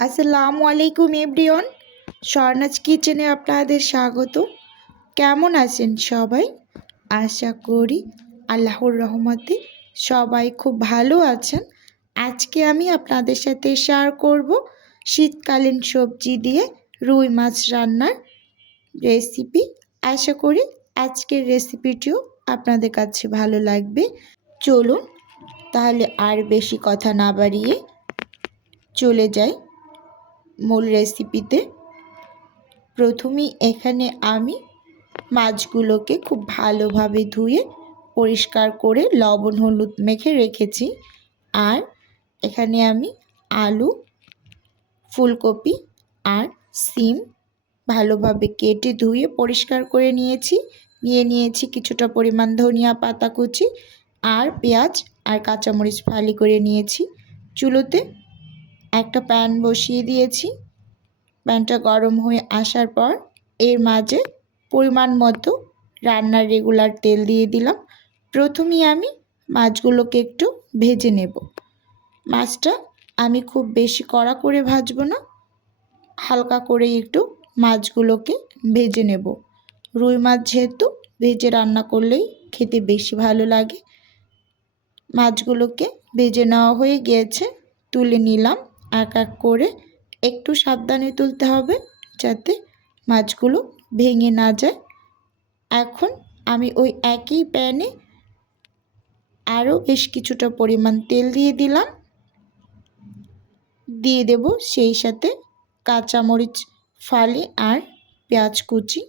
আসসালামু আলাইকুম এভরিওয়ান। স্বর্ণাজ কিচেনে আপনাদের স্বাগত। কেমন আছেন সবাই? আশা করি আল্লাহর রহমতে সবাই খুব ভালো আছেন। আজকে আমি আপনাদের সাথে শেয়ার করব শীতকালীন সবজি দিয়ে রুই মাছ রান্নার রেসিপি। আশা করি আজকের রেসিপিটিও আপনাদের কাছে ভালো লাগবে। চলুন, তাহলে আর বেশি কথা না বাড়িয়ে চলে যাই। মূল রেসিপিতে প্রথমেই এখানে আমি মাছগুলোকে খুব ভালোভাবে ধুয়ে পরিষ্কার করে লবণ, হলুদ মেখে রেখেছি। আর এখানে আমি আলু, ফুলকপি আর সিম ভালোভাবে কেটে ধুয়ে পরিষ্কার করে নিয়েছি। নিয়ে নিয়েছি কিছুটা পরিমাণ ধনিয়া পাতা কুচি আর পেঁয়াজ আর কাঁচামরিচ ফালি করে নিয়েছি। চুলোতে একটা প্যান বসিয়ে দিয়েছি। প্যানটা গরম হয়ে আসার পর এর মাঝে পরিমাণ মতো রান্নার রেগুলার তেল দিয়ে দিলাম। প্রথমেই আমি মাছগুলোকে একটু ভেজে নেব। মাছটা আমি খুব বেশি কড়া করে ভাজবো না, হালকা করে একটু মাছগুলোকে ভেজে নেব। রুই মাছ যেহেতু ভেজে রান্না করলেই খেতে বেশি ভালো লাগে। মাছগুলোকে ভেজে নেওয়া হয়ে গিয়েছে, তুলে নিলাম। এক এক করে একটু সাবধানে তুলতে হবে যাতে মাছগুলো ভেঙে না যায়। এখন আমি ওই একই প্যানে আরও বেশ কিছুটা পরিমাণ তেল দিয়ে দিলাম। দিয়ে দেব সেই সাথে কাঁচামরিচ, ফালি আর পেঁয়াজ কুচি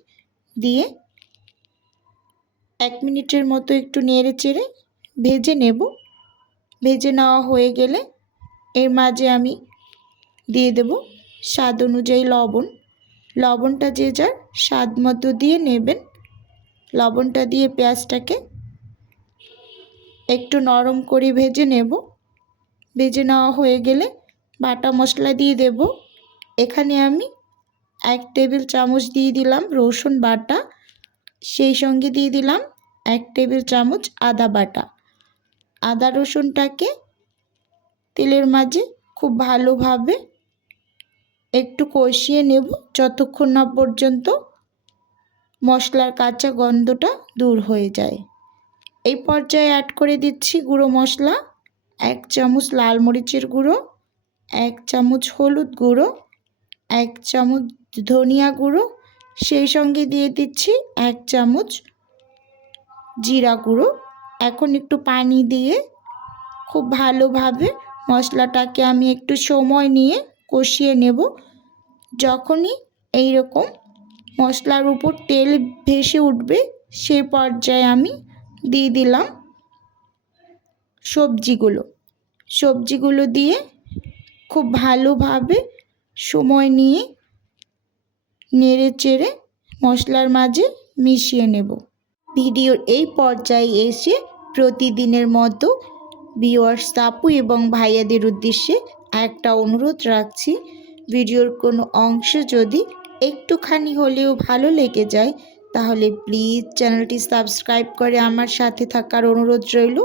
দিয়ে এক মিনিটের মতো একটু নেড়ে চেড়ে ভেজে নেব। ভেজে নেওয়া হয়ে গেলে এর মাঝে আমি দিয়ে দেব। স্বাদ অনুযায়ী লবণ। লবণটা যে যার স্বাদ মতো দিয়ে নেবেন। লবণটা দিয়ে পেঁয়াজটাকে একটু নরম করে ভেজে নেব। ভেজে নেওয়া হয়ে গেলে বাটা মশলা দিয়ে দেব। এখানে আমি এক টেবিল চামচ দিয়ে দিলাম রসুন বাটা। সেই সঙ্গে দিয়ে দিলাম এক টেবিল চামচ আদা বাটা। আদা রসুনটাকে তেলের মাঝে খুব ভালোভাবে একটু কষিয়ে নেব যতক্ষণ না পর্যন্ত মশলার কাঁচা গন্ধটা দূর হয়ে যায়। এই পর্যায়ে অ্যাড করে দিচ্ছি গুঁড়ো মশলা, এক চামচ লাল মরিচের গুঁড়ো, এক চামচ হলুদ গুঁড়ো, এক চামচ ধনিয়া গুঁড়ো, সেই সঙ্গে দিয়ে দিচ্ছি এক চামচ জিরা গুঁড়ো। এখন একটু পানি দিয়ে খুব ভালোভাবে মশলাটাকে আমি একটু সময় নিয়ে কষিয়ে নেব। যখনই এই রকম মশলার উপর তেল ভেসে উঠবে সেই পর্যায়ে আমি দিয়ে দিলাম সবজিগুলো। সবজিগুলো দিয়ে খুব ভালোভাবে সময় নিয়ে নেড়ে চেড়ে মশলার মাঝে মিশিয়ে নেব। ভিডিওর এই পর্যায়ে এসে প্রতিদিনের মতো ভিওয়ার্স আপু এবং ভাইয়াদের উদ্দেশ্যে একটা অনুরোধ রাখছি, ভিডিওর কোনো অংশ যদি একটুখানি হলেও ভালো লেগে যায়, তাহলে প্লিজ চ্যানেলটি সাবস্ক্রাইব করে আমার সাথে থাকার অনুরোধ রইল।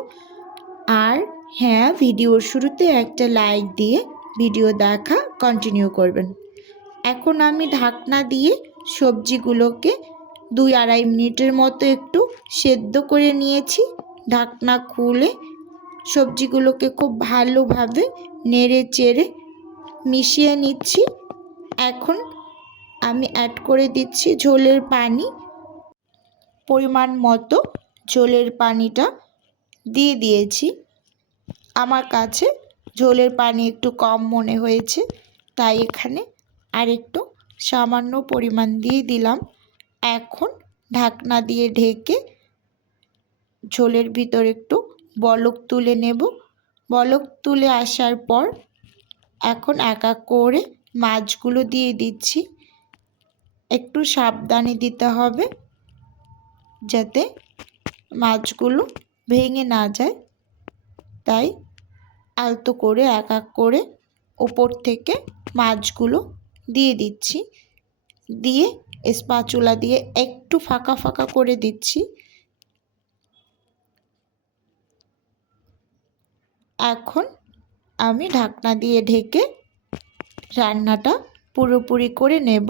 আর হ্যাঁ ভিডিওর শুরুতে একটা লাইক দিয়ে ভিডিও দেখা কন্টিনিউ করবেন। এখন আমি ঢাকনা দিয়ে সবজিগুলোকে দুই আড়াই মিনিটের মতো একটু সেদ্ধ করে নিয়েছি। ঢাকনা খুলে সবজিগুলোকে খুব ভালোভাবে নেড়ে চেড়ে মিশিয়ে নিচ্ছি। এখন আমি অ্যাড করে দিচ্ছি ঝোলের পানি। পরিমাণ মতো ঝোলের পানিটা দিয়ে দিয়েছি। আমার কাছে ঝোলের পানি একটু কম মনে হয়েছে, তাই এখানে আর একটু সামান্য পরিমাণ দিয়ে দিলাম। এখন ঢাকনা দিয়ে ঢেকে ঝোলের ভিতর একটু বলক তুলে নেব। বলক তুলে আসার পর এখন এক এক করে মাছগুলো দিয়ে দিচ্ছি। একটু সাবধানে দিতে হবে যাতে মাছগুলো ভেঙে না যায়। তাই আলতো করে এক এক করে ওপর থেকে মাছগুলো দিয়ে দিচ্ছি। দিয়ে স্পাচুলা দিয়ে একটু ফাঁকা ফাঁকা করে দিচ্ছি। এখন আমি ঢাকনা দিয়ে ঢেকে রান্নাটা পুরোপুরি করে নেব।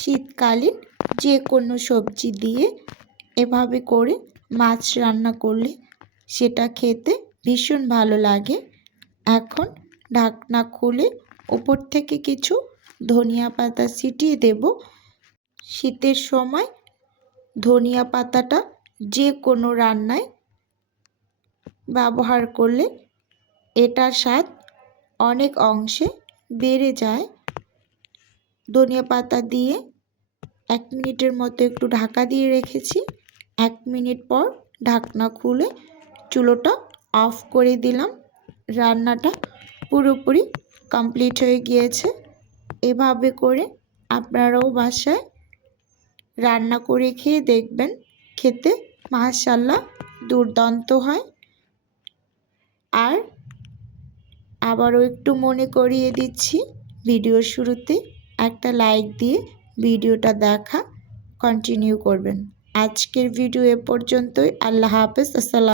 শীতকালীন যে কোনো সবজি দিয়ে এভাবে করে মাছ রান্না করলে সেটা খেতে ভীষণ ভালো লাগে। এখন ঢাকনা খুলে উপর থেকে কিছু ধনিয়া পাতা ছিটিয়ে দেব। শীতের সময় ধনিয়া পাতাটা যে কোনো রান্নায় ব্যবহার করলে এটার স্বাদ অনেক অংশে বেড়ে যায়। ধনিয়া পাতা দিয়ে এক মিনিটের মতো একটু ঢাকা দিয়ে রেখেছি। এক মিনিট পর ঢাকনা খুলে চুলোটা অফ করে দিলাম। রান্নাটা পুরোপুরি কমপ্লিট হয়ে গিয়েছে। এভাবে করে আপনারাও বাসায় রান্না করে খেয়ে দেখবেন। খেতে মাশাল্লাহ দুর্দান্ত হয়। আর আবারও একটু মনে করিয়ে দিচ্ছি, ভিডিওর শুরুতে একটা লাইক দিয়ে ভিডিওটা দেখা কন্টিনিউ করবেন। আজকের ভিডিও এ পর্যন্তই, আল্লাহ হাফেজ, আসসালাম।